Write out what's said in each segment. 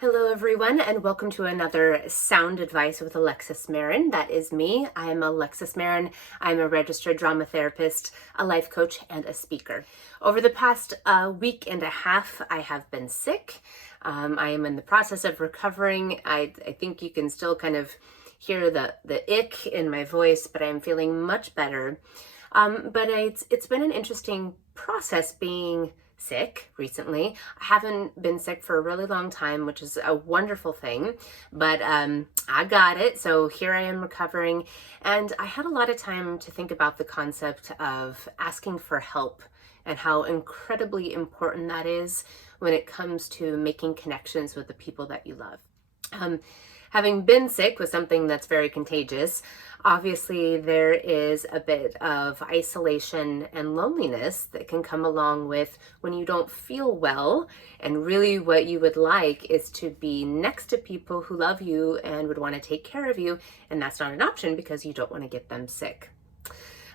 Hello, everyone, and welcome to another Sound Advice with Alexis Marin. That is me. I'm Alexis Marin. I'm a registered drama therapist, a life coach, and a speaker. Over the past week and a half, I have been sick. I am in the process of recovering. I think you can still kind of hear the ick in my voice, but I'm feeling much better. But it's been an interesting process being sick recently. I haven't been sick for a really long time, which is a wonderful thing, but I got it. So here I am recovering, and I had a lot of time to think about the concept of asking for help and how incredibly important that is when it comes to making connections with the people that you love. Having been sick with something that's very contagious, obviously there is a bit of isolation and loneliness that can come along with when you don't feel well. And really what you would like is to be next to people who love you and would want to take care of you. And that's not an option because you don't want to get them sick.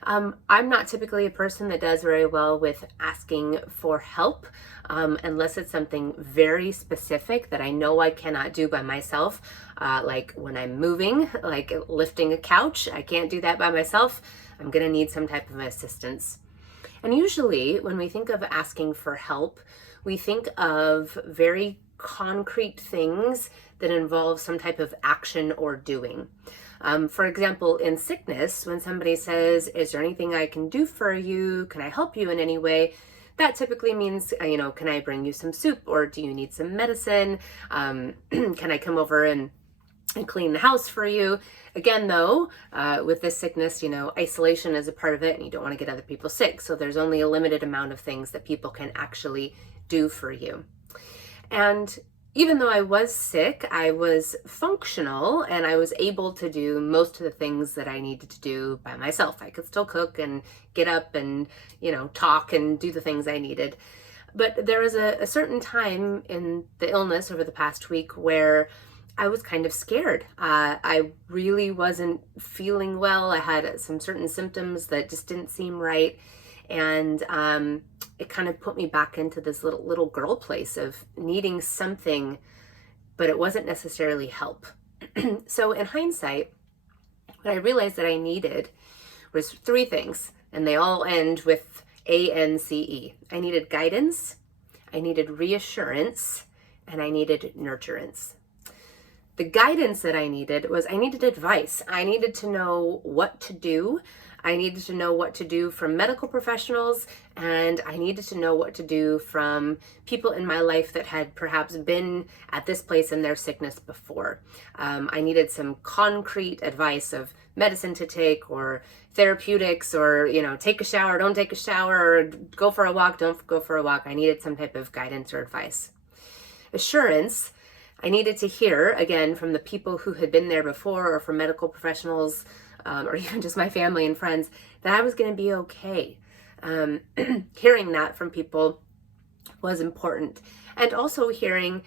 I'm not typically a person that does very well with asking for help unless it's something very specific that I know I cannot do by myself. Like when I'm moving, like lifting a couch, I can't do that by myself. I'm going to need some type of assistance. And usually when we think of asking for help, we think of very concrete things that involve some type of action or doing. For example, in sickness, when somebody says, "Is there anything I can do for you? Can I help you in any way?" That typically means, can I bring you some soup, or do you need some medicine? Can I come over and clean the house for you? Again, though, with this sickness, isolation is a part of it, and you don't want to get other people sick. So there's only a limited amount of things that people can actually do for you. And even though I was sick, I was functional and I was able to do most of the things that I needed to do by myself. I could still cook and get up and, talk and do the things I needed. But there was a certain time in the illness over the past week where I was kind of scared. I really wasn't feeling well. I had some certain symptoms that just didn't seem right. And it kind of put me back into this little girl place of needing something, but it wasn't necessarily help. So in hindsight, what I realized that I needed was three things, and they all end with ANCE. I needed guidance, I needed reassurance, and I needed nurturance. The guidance that I needed was I needed advice. I needed to know what to do. I needed to know what to do from medical professionals, and I needed to know what to do from people in my life that had perhaps been at this place in their sickness before. I needed some concrete advice of medicine to take, or therapeutics, or, take a shower, don't take a shower, or go for a walk, don't go for a walk. I needed some type of guidance or advice. Assurance, I needed to hear, again, from the people who had been there before, or from medical professionals, or even just my family and friends, that I was going to be okay. Hearing that from people was important. And also hearing,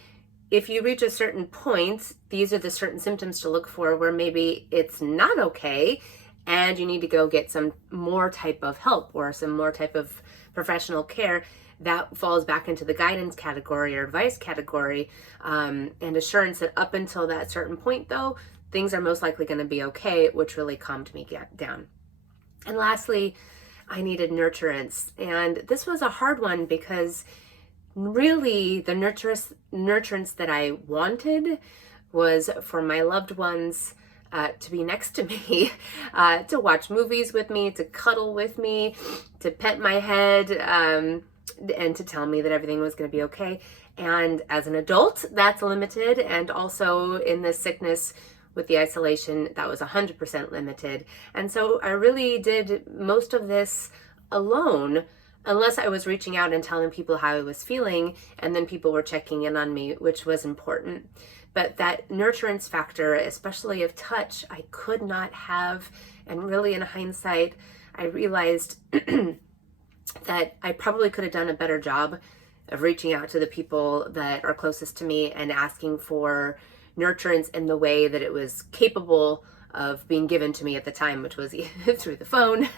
if you reach a certain point, these are the certain symptoms to look for where maybe it's not okay and you need to go get some more type of help or some more type of professional care. That falls back into the guidance category or advice category, and assurance that up until that certain point, though, things are most likely going to be okay, which really calmed me down. And lastly, I needed nurturance. And this was a hard one because really the nurturance that I wanted was for my loved ones to be next to me, to watch movies with me, to cuddle with me, to pet my head, and to tell me that everything was going to be okay. And as an adult, that's limited. And also in this sickness with the isolation, that was 100% limited. And so I really did most of this alone, unless I was reaching out and telling people how I was feeling, and then people were checking in on me, which was important. But that nurturance factor, especially of touch, I could not have. And really in hindsight, I realized that I probably could have done a better job of reaching out to the people that are closest to me and asking for nurturance in the way that it was capable of being given to me at the time, which was through the phone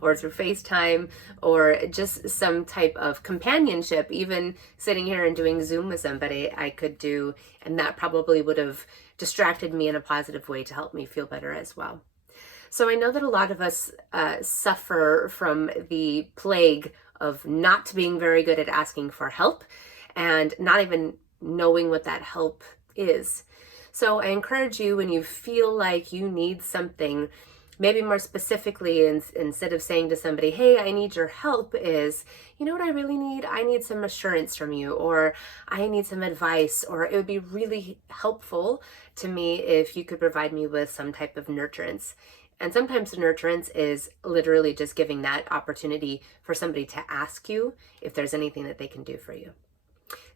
or through FaceTime or just some type of companionship, even sitting here and doing Zoom with somebody I could do, and that probably would have distracted me in a positive way to help me feel better as well. So I know that a lot of us suffer from the plague of not being very good at asking for help and not even knowing what that help is. So I encourage you, when you feel like you need something, maybe more specifically, instead of saying to somebody, hey, I need your help, is, you know what I really need? I need some assurance from you, or I need some advice, or it would be really helpful to me if you could provide me with some type of nurturance. And sometimes the nurturance is literally just giving that opportunity for somebody to ask you if there's anything that they can do for you.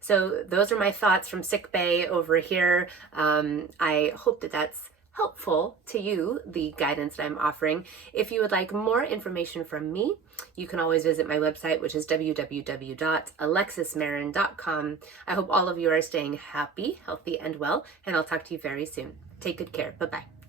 So those are my thoughts from sick bay over here. I hope that that's helpful to you, the guidance that I'm offering. If you would like more information from me, you can always visit my website, which is www.alexismarin.com. I hope all of you are staying happy, healthy, and well, and I'll talk to you very soon. Take good care. Bye-bye.